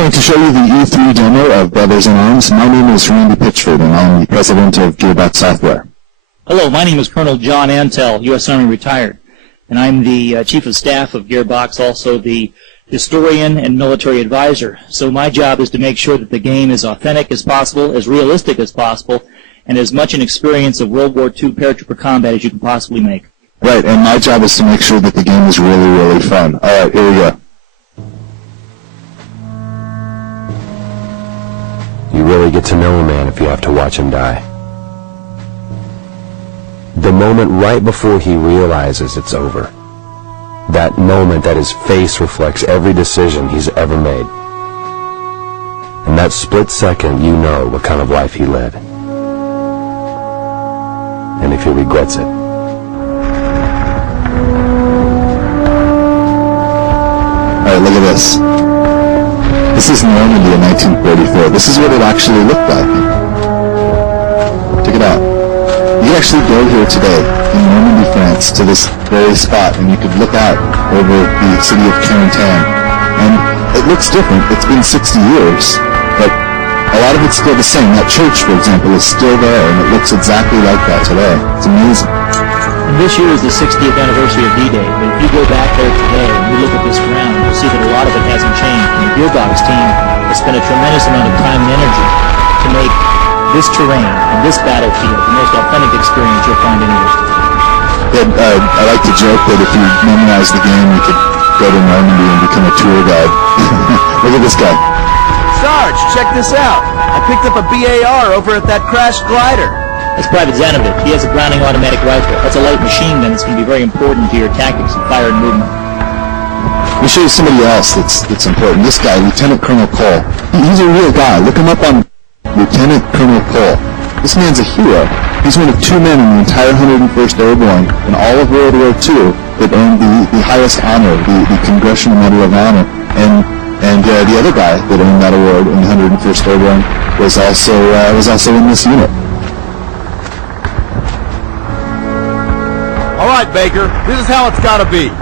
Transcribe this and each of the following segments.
going to show you the E3 demo of Brothers in Arms. My name is Randy Pitchford, and I'm the president of Gearbox Software. Hello, my name is Colonel John Antel, U.S. Army retired, and I'm the Chief of Staff of Gearbox, also the historian and military advisor. So my job is to make sure that the game is authentic as possible, as realistic as possible, and as much an experience of World War II paratrooper combat as you can possibly make. Right, and my job is to make sure that the game is really, really fun. All right, here we go. You really get to know a man if you have to watch him die. The moment right before he realizes it's over. That moment that his face reflects every decision he's ever made. In that split second, you know what kind of life he led. And if he regrets it. Alright, look at this. This is Normandy in 1944. This is what it actually looked like. Check it out. You could actually go here today in Normandy, France, to this very spot, and you could look out over the city of Carentan. And it looks different. It's been 60 years, but a lot of it's still the same. That church, for example, is still there, and it looks exactly like that today. It's amazing. And this year is the 60th anniversary of D-Day, but if you go back there today and you look at this ground, you'll see that a lot of it hasn't changed. And the Gearbox team has spent a tremendous amount of time and energy to make this terrain and this battlefield the most authentic experience you'll find anywhere. Yeah, I like to joke that if you memorize the game, you could go to Normandy and become a tour guide. Look at this guy. Sarge, check this out. I picked up a BAR over at that crashed glider. That's Private Zanovic. He has a Browning automatic rifle. That's a light machine gun that's going to be very important to your tactics of fire and movement. Let me show you somebody else that's important. This guy, Lieutenant Colonel Cole. He's a real guy. Look him up on Lieutenant Colonel Cole. This man's a hero. He's one of two men in the entire 101st Airborne in all of World War II that earned the highest honor, the Congressional Medal of Honor. And the other guy that earned that award in the 101st Airborne was also in this unit. All right, Baker, this is how it's got to be.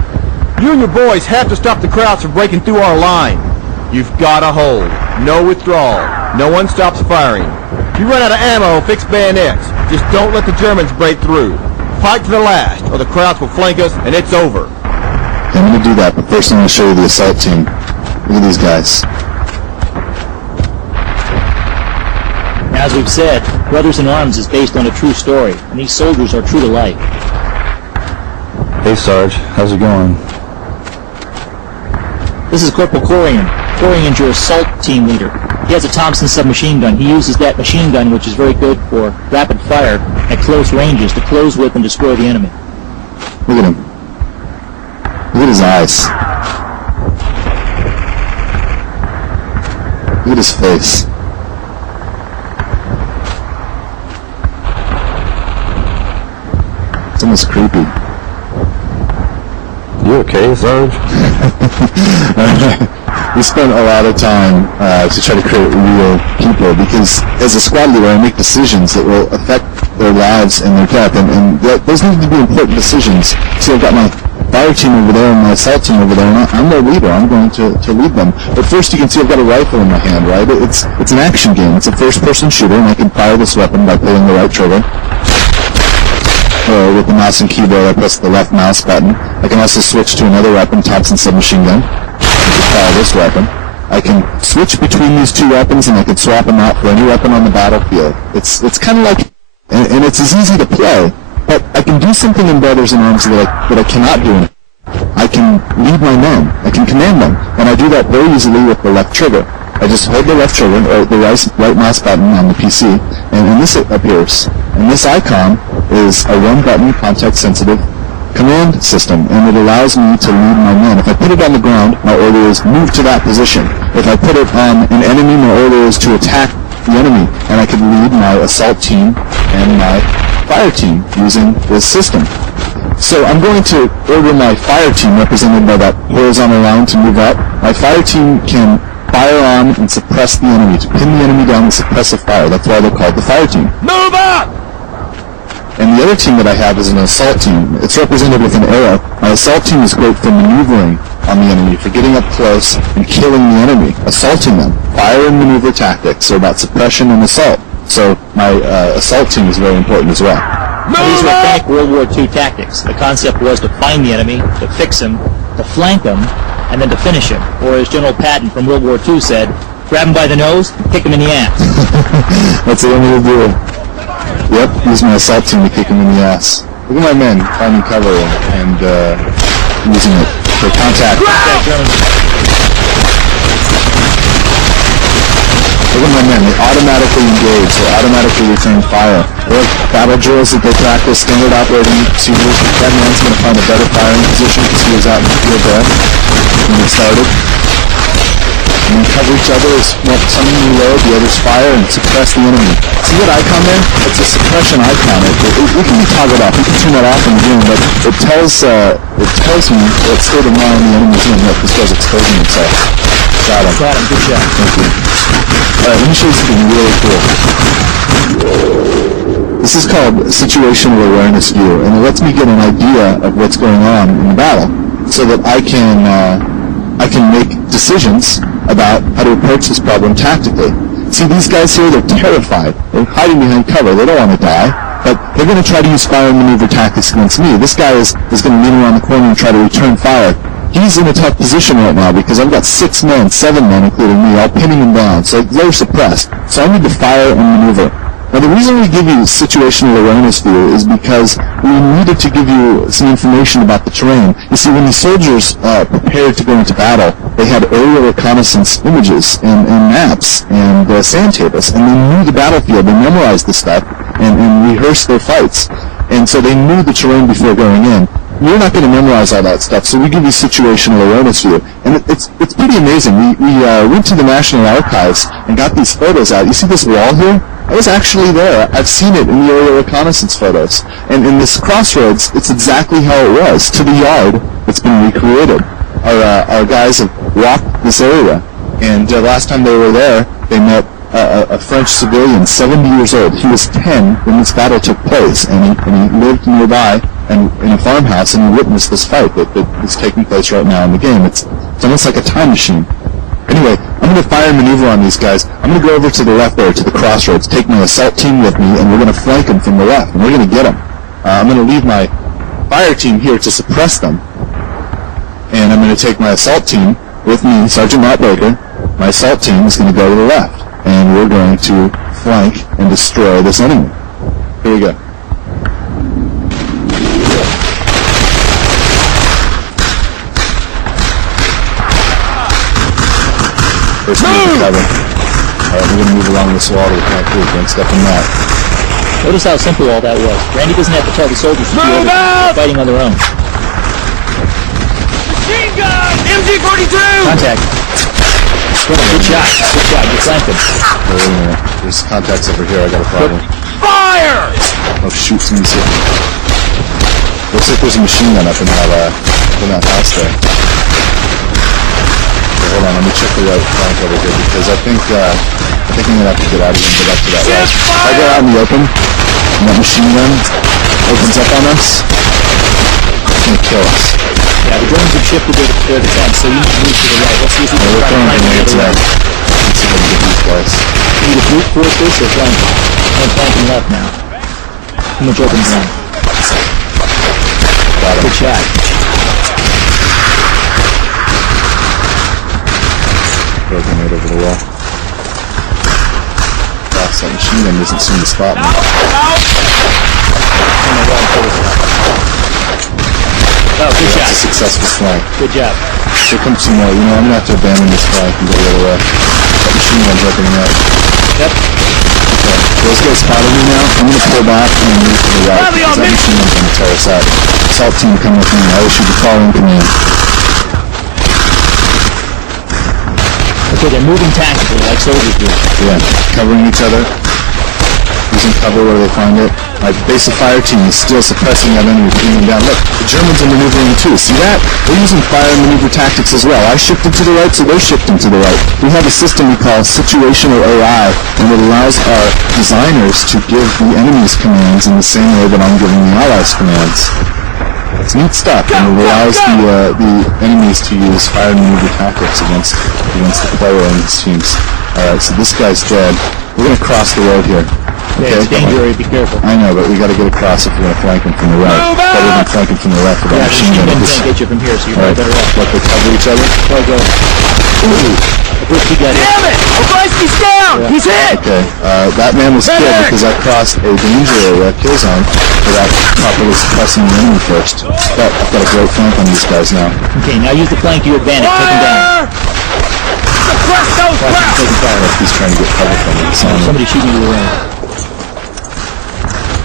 You and your boys have to stop the Krauts from breaking through our line. You've got to hold. No withdrawal. No one stops firing. If you run out of ammo, fix bayonets. Just don't let the Germans break through. Fight to the last, or the Krauts will flank us, and it's over. I'm going to do that, but first I'm going to show you the assault team. Look at these guys. As we've said, Brothers in Arms is based on a true story, and these soldiers are true to life. Hey Sarge, how's it going? This is Corporal Corian. Corian's your assault team leader. He has a Thompson submachine gun. He uses that machine gun, which is very good for rapid fire at close ranges, to close with and destroy the enemy. Look at him. Look at his eyes. Look at his face. It's almost creepy. You okay, Sarge? We spent a lot of time to try to create real people, because as a squad leader I make decisions that will affect their lives and their death, and those need to be important decisions. See, I've got my fire team over there and my assault team over there, and I'm their leader. I'm going to lead them. But first you can see I've got a rifle in my hand, right? It's an action game. It's a first-person shooter, and I can fire this weapon by pulling the right trigger. With the mouse and keyboard, I press the left mouse button. I can also switch to another weapon, Thompson submachine gun. I can fire this weapon. I can switch between these two weapons, and I can swap them out for any weapon on the battlefield. It's kind of like, and it's as easy to play, but I can do something in Brothers in Arms that I cannot do. I can lead my men. I can command them, and I do that very easily with the left trigger. I just hold the left trigger, or the right mouse button on the PC, and this appears. And this icon is a one-button, context-sensitive command system, and it allows me to lead my men. If I put it on the ground, my order is move to that position. If I put it on an enemy, my order is to attack the enemy, and I can lead my assault team and my fire team using this system. So I'm going to order my fire team, represented by that horizontal line, to move up. My fire team can fire on and suppress the enemy, to pin the enemy down and suppress a fire. That's why they're called the fire team. Move up! And the other team that I have is an assault team. It's represented with an arrow. My assault team is great for maneuvering on the enemy, for getting up close and killing the enemy, assaulting them. Fire and maneuver tactics are about suppression and assault. So my assault team is very important as well. These were authentic World War II tactics. The concept was to find the enemy, to fix him, to flank him, and then to finish him. Or as General Patton from World War II said, grab him by the nose, kick him in the ass. That's what I'm going to do. Yep, use my assault team to kick him in the ass. Look at my men finding cover and using it for contact. Look at my men, they automatically engage, they automatically return fire. They have battle drills that they practice, standard operating procedures. That man's going to find a better firing position because he was out in the field there when it started. And we cover each other as some reload, the others fire, and suppress the enemy. See that icon there? It's a suppression icon. We can toggle it off. We can turn that off in the game, but it tells me what state of mind the enemy's in. Look, this guy's exposing himself. Got him. Got him. Good job. Thank you. Alright, let me show you something really cool. This is called situational awareness view, and it lets me get an idea of what's going on in the battle, so that I can make decisions about how to approach this problem tactically. See, these guys here, they're terrified. They're hiding behind cover. They don't want to die, but they're going to try to use fire and maneuver tactics against me. This guy is going to lean around the corner and try to return fire. He's in a tough position right now because I've got 6 men, 7 men, including me, all pinning him down. So they're suppressed. So I need to fire and maneuver. Now, the reason we give you situational awareness view is because we needed to give you some information about the terrain. You see, when the soldiers prepared to go into battle, they had aerial reconnaissance images and maps and sand tables, and they knew the battlefield. They memorized the stuff and rehearsed their fights. And so they knew the terrain before going in. You're not going to memorize all that stuff, so we give you situational awareness view. And it's pretty amazing. We went to the National Archives and got these photos out. You see this wall here? I was actually there. I've seen it in the aerial reconnaissance photos. And in this crossroads, it's exactly how it was. To the yard, it's been recreated. Our guys have walked this area. And last time they were there, they met a French civilian, 70 years old. He was 10 when this battle took place, and he lived nearby and in a farmhouse, and he witnessed this fight that is taking place right now in the game. It's almost like a time machine. Anyway, I'm going to fire and maneuver on these guys. I'm going to go over to the left there, to the crossroads, take my assault team with me, and we're going to flank them from the left, and we're going to get them. I'm going to leave my fire team here to suppress them, and I'm going to take my assault team with me, Sergeant Matt Baker. My assault team is going to go to the left, and we're going to flank and destroy this enemy. Here we go. First move to cover. Alright, we're going to move along this wall to the concrete. Don't step in that. Notice how simple all that was. Randy doesn't have to tell the soldiers to do everything. They're fighting on their own. Machine gun! MG-42! Contact. Good shot. Good shot. You flanked him. Wait a minute. There's contacts over here. I got a problem. Fire! Oh shoot, somebody's here. Looks like there's a machine gun up in that house there. Okay, hold on, let me check the right flank over here because I think I'm gonna have to get out of here and get up to that right. If I go out in the open and that machine gun opens up on us, it's gonna kill us. Yeah, the Germans have shifted their defense, so you need to move to the right. Let's see if we can We're try to throwing flank grenades the there. right. Let's see if I can get these guys. You need to brute force this or flanking. I'm flanking left now. Too much open ground. Got him. Good shot. Throw a grenade over the wall. Gosh, that machine gun doesn't seem to spot me. Oh, good That's a shot. successful flank. Good job. Here comes some more. You know, I'm gonna have to abandon this flank and go the other way. That machine gun's opening up. Yep. Okay. Those guys spotted me now. I'm gonna pull back and move to the right because that machine gun's gonna tear us out. Assault team, come with me. I wish you could follow in command. Okay, they're moving tactically like soldiers do. Yeah. Covering each other. Using cover where they find it. My basic fire team is still suppressing that enemy, bringing them down. Look, the Germans are maneuvering too. See that? They're using fire and maneuver tactics as well. I shifted to the right, so they're shifting to the right. We have a system we call situational AI, and it allows our designers to give the enemy's commands in the same way that I'm giving the Allies commands. It's neat stuff, and it allows the enemies to use fire and maneuver tactics against the player and his teams. Alright, so this guy's dead. We're going to cross the road here. Okay, it's dangerous. Be careful. I know, but we got to get across if we're going to flank him from the right. Better than flank him from the left with our Yeah, the machine machine gun. gun can't get you from here, so you're Alright, better off. let they cover each other. Go. Ooh. First he got hit. Damn it! Obrowski's down! He's hit! Okay, that man was killed because I crossed a danger area, kill zone, without properly suppressing the enemy first. But I've got a great flank on these guys now. Okay, now use the flank to your advantage. Take him down. Suppress those Watch him taking fire. He's trying to get cover from me. So Somebody shooting you around.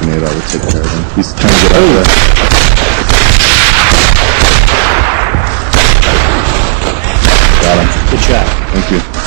grenade, I would take care of him. He's trying to get out there. Got him. Good shot. Thank you.